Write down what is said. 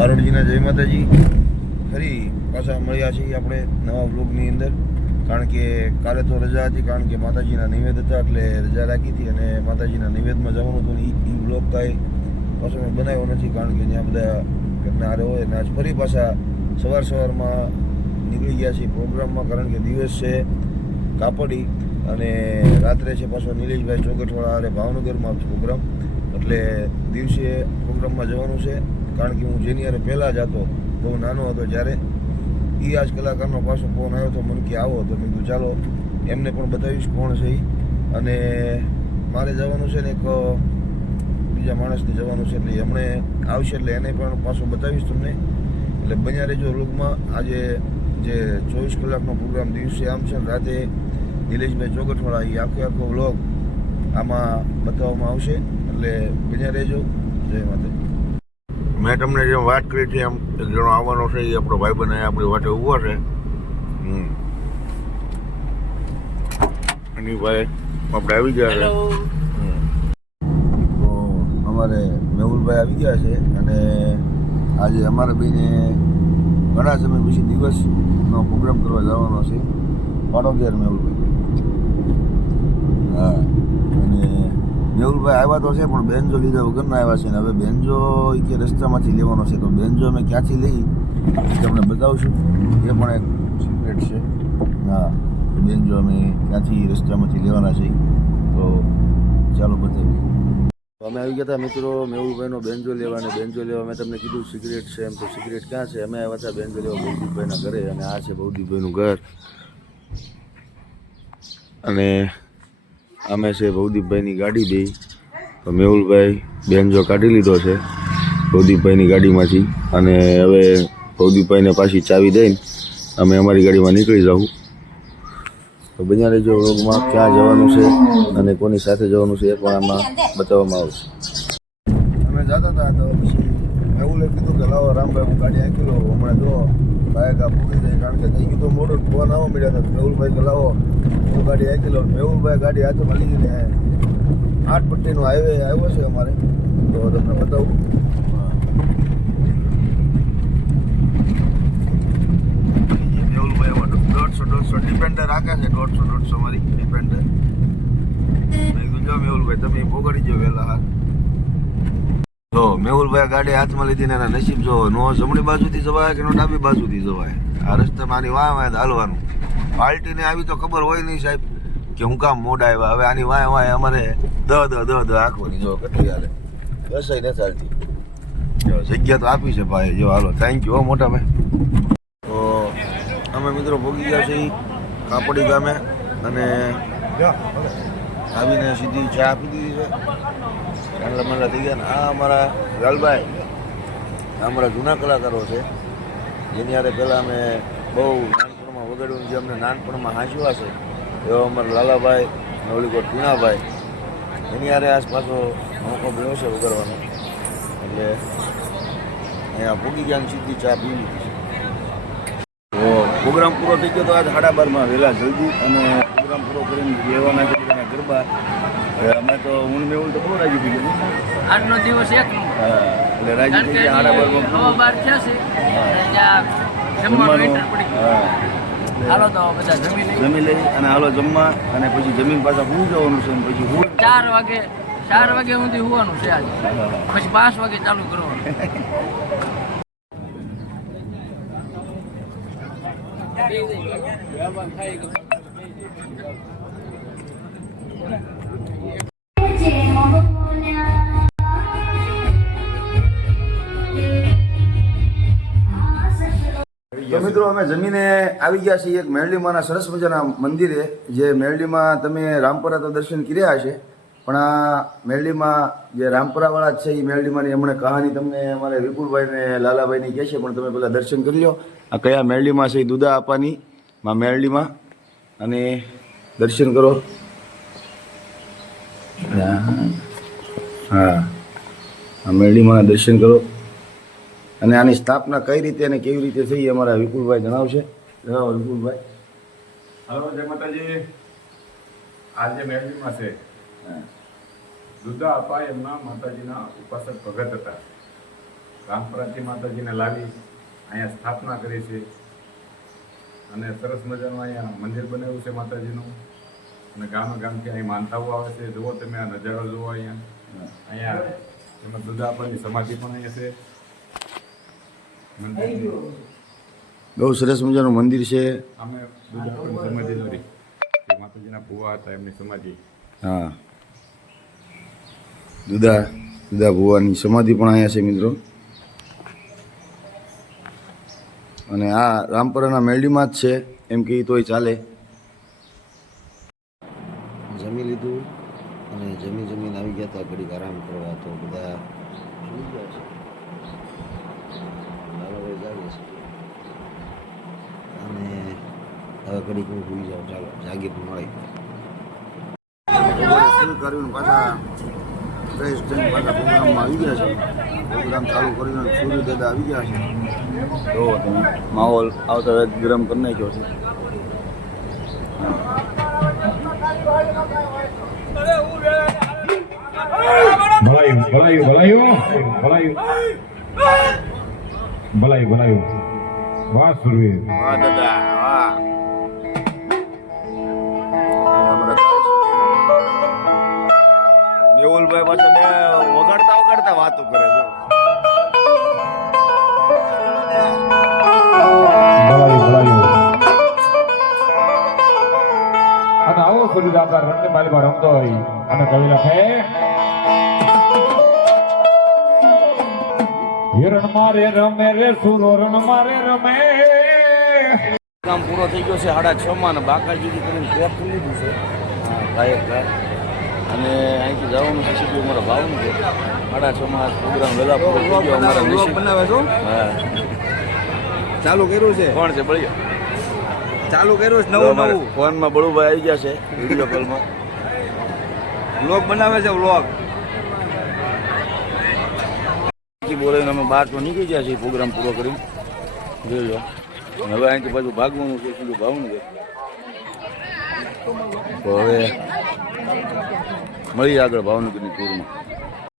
બારોટજીના જય માતાજી. ફરી પાછા મળ્યા છીએ આપણે નવા વ્લોગની અંદર. કારણ કે કાલે તો રજા હતી, કારણ કે માતાજીના નિવેદ હતા એટલે રજા રાખી હતી અને માતાજીના નિવેદમાં જવાનું હતું. એ વ્લોગ કાંઈ પાછો મેં બનાવ્યો નથી, કારણ કે ત્યાં બધા ઘરના હારે હોય. અને આજ ફરી પાછા સવારમાં નીકળી ગયા છીએ પ્રોગ્રામમાં, કારણ કે દિવસ છે કાપડી અને રાત્રે છે પાછો નિલેશભાઈ ચોગટવાળા હારે ભાવનગરમાં પ્રોગ્રામ. એટલે દિવસે પ્રોગ્રામમાં જવાનું છે. કારણ કે હું જેની હારે પહેલાં જ હતો, બહુ નાનો હતો જ્યારે, એ આજ કલાકારનો પાછો ફોન આવ્યો તો મને કે આવો, તો મેં કીધું ચાલો એમને પણ બતાવીશ કોણ છે એ. અને મારે જવાનું છે ને એક બીજા માણસને જવાનું છે, એટલે એમણે આવશે એટલે એને પણ પાછું બતાવીશ તમને. એટલે બન્યા રહેજો વ્લોગમાં. આજે જે 24 કલાકનો પ્રોગ્રામ દિવસે આમ છે ને રાતે નિલેશભાઈ ચોગટવાળા, એ આખો વ્લોગ આમાં બતાવવામાં આવશે. એટલે બન્યા રહેજો. જય માતા. મેં તમને જેમ વાત કરી હતી એમ એક જણો આવવાનો છે, એ આપણો ભાઈબંધ આપણી વાટે ઊભો છે. એની ભાઈ આપણે આવી ગયા છે. તો અમારે મેહુલભાઈ આવી ગયા છે અને આજે અમારે બેને ઘણા સમય પછી દિવસનો પ્રોગ્રામ કરવા જવાનો છે. પાડોદિયાર મેહુલભાઈ. હા, અને મેહુલભાઈ આવ્યા તો છે પણ બેનજો લીધા વગરના આવ્યા છે. ને હવે બેનજો કે રસ્તામાંથી લેવાનો છે, તો બેનજો અમે ક્યાંથી લઈ તમને બતાવશું. એ પણ એક સિક્રેટ છે. હા, બેનજો અમે ક્યાંથી રસ્તામાંથી લેવાના છે, તો ચાલો બતાવીએ. અમે આવી ગયા હતા મિત્રો મેહુલભાઈનો બેનજો લેવા. અને બેનજો લેવા મેં તમને કીધું સિગરેટ છે એમ, તો સિગરેટ ક્યાં છે? અમે આવ્યા હતા બેનજો લેવા ભૌદીપભાઈના ઘરે, અને આ છે ભૌદીપભાઈનું ઘર. અને અમે છે ભૌદીપભાઈની ગાડી દઈ. તો મેહુલભાઈ બેનજો કાઢી લીધો છે ભૌદીપભાઈની ગાડીમાંથી, અને હવે ભૌદીપભાઈને પાછી ચાવી દઈને અમે અમારી ગાડીમાં નીકળી જાઉં. તો બન્યા રહેજો વ્લોગમાં. ક્યાં જવાનું છે અને કોની સાથે જવાનું છે એ પણ આમાં બતાવવામાં આવશે. અમે જતા હતા તો પછી મેહુલે કીધું કે લાવો રામભાઈ હું ગાડી આંકી લો, હમણાં જો બાયકા પૂરી જાય, કારણ કે થઈ ગયું તો મોડું ફોન આવવા મળ્યા હતા. મેહુલભાઈ કે લાવો હું ગાડી આંકી લો. મેહુલભાઈ ગાડી હાથમાં લીધીને 8 પટ્ટીનો હાઈવે આવ્યો છે અમારે, તો તમને બતાવું. મેહુલભાઈ એમાં 150 ડિપેન્ડર રાખે છે, 150 મારી ડિપેન્ડર. મેં કીધું જો મેહુલભાઈ તમે પોગાડી જો વહેલા હાથ. જો મેહુલભાઈ ગાડી હાથમાં લીધી ને એના નસીબ જો નો જમણી બાજુથી જવાય કે નો ડાબી બાજુથી જવાય. આ રસ્તામાં આની વાય હાલવાનું. પાર્ટીને આવી તો ખબર હોય નહીં સાહેબ કે હું કામ મોડા આવ્યા. હવે આની વાય અમારે દ આંખવાની. જો કેટલી હાલે, બસાઈ નથી ચાલતી. જો જગ્યા તો આપી છે ભાઈ. જો હાલો, થેન્ક યુ હો મોટા ભાઈ. તો અમે મિત્રો ભોગી ગયા છીએ કાપડી ગામે, અને આવીને સીધી ચા આપી દીધી છે. ચાંદલા માંડલા થઈ ગયા ને આ અમારા લાલભાઈ, અમારા જૂના કલાકારો છે, જેની હારે પહેલાં અમે બહુ નાનપણમાં વગાડ્યું, જે અમને નાનપણમાં હાંચવા છે એવા અમારા લાલાભાઈ નવલીકોટ ટીણાભાઈ, એની હારે આસપાસો મોકો મળ્યો છે વગાડવાનો. એટલે અહીંયા ભૂગી ગયા સીધી ચા પી લીધી છે. તો પ્રોગ્રામ પૂરો થઈ ગયો તો આજ 12:30 વહેલા જલ્દી, અને પ્રોગ્રામ પૂરો કરીને લેવાના છે બધાના ગરબા. અમે તો હું મેહુલ તો બહુ રાજી થઈ ગયો. આજનો દિવસ એક હા, એટલે રાજી થઈ ગયા. 12:30 હાલો તો બધા જમી લઈ અને હાલો જમવા, અને પછી જમીન પાછા હું જવાનું છે, પછી હું 4 વાગે સુધી હોવાનું છે આજે. પછી 5 વાગે ચાલુ કરવાનું. તો મિત્રો અમે જમીને આવી ગયા છીએ એક મેરડીમાના સરસ મજાના મંદિરે. જે મેરડીમાં તમે રામપરા તો દર્શન કર્યા હશે, પણ આ મેરડીમાં જે રામપરાવાળા જ છે એ મેરડીમાંની હમણાં કહાની તમને અમારે વિપુલભાઈ ને લાલાભાઈની કહે છે, પણ તમે પહેલાં દર્શન કરી લો. આ કયા મેરડીમાં છે દુધા આપાની માં મેરડીમાં, અને દર્શન કરો. હા, આ મેરડીમાંના દર્શન કરો. અને આની સ્થાપના કઈ રીતે અને કેવી રીતે થઈ અમારા વિપુલભાઈ જણાવશે. જણાવો વિપુલભાઈ. હલો, જય માતાજી. આજે મેરડીમાં છે દુધા આપા એમના માતાજીના ઉપાસક ભગત હતા. રામપરાથી માતાજીને લાવી અહીંયા સ્થાપના કરી છે અને સરસ મજાનું અહીંયા મંદિર બનાવ્યું છે માતાજીનું અને ગામે ગામથી અહીં માનતાઓ આવે છે. જુઓ તમે આ નજારો જુઓ અહીંયા એમાં દુધાપાની સમાધિ પણ અહીંયા છે. મંદિરની બહુ સરસ મજાનું મંદિર છે. અમે દુધાપાની સમાધિ દોરી જે માતાજીના ભુવા હતા એમની સમાધિ. હા, દુધા ભુવાની સમાધિ પણ અહીંયા છે મિત્રો. અને આ રામપરાના મેલડીમાં જ છે એમ કે તોય ચાલે. જમી લીધું અને જમીને આવી ગયા હતા ઘડીક આરામ કરવા, તો બધા સુઈ ગયા છે. લાલાભાઈ જાગે છે અને હવે ઘડીક હું સુઈ જાઉં. ચાલો જાગી પણ મળે. શું કર્યું પાછા ફ્રેશ થઈને પાછા પ્રોગ્રામમાં આવી ગયા છે. પ્રોગ્રામ ચાલુ કરીને સૂર્ય દાદા આવી ગયા છે. તો તમે માહોલ આવતા ગરમ કરી નાખ્યો છે. ભલાયું વાહ સુરવીર. વાહ દાદા વાહ. મેહુલભાઈ પાછા વગાડતા વાતો કરે છે. અને આવો સુરવીર આપણા રણની માલીમાં રમતો હોય અને કવિ લખે હિરણ મારે રમે રે સુરો રણ મારે રમે. કામ પૂરો થઈ ગયો છે 6:30 માં. બાકાજી કરીને પેક કરી લીધું છે ગાયકકાર. અને અહીંથી જવાનું છે સીધું અમારા ભાવનું છે. 6:30 માં પ્રોગ્રામ વહેલા પૂરો થઈ ગયો. અમારા નસીબ બનાવે છો. હા, ચાલુ કર્યું છે. કોણ છે બળિયો? ચાલુ કર્યું છે નવું ફોનમાં. બળુભાઈ આવી ગયા છે વિડીયો કોલમાં. વ્લોગ બનાવે છે. વ્લોગ બોલાવીને અમે બહાર તો નીકળી ગયા છીએ પ્રોગ્રામ પૂરો કરીને. જોઈ લો હવે અહીંથી પાછું ભાગવાનું છે સીધું ભાવનું છે. તો હવે મળીએ આગળ ભાવનગરની ટૂરમાં.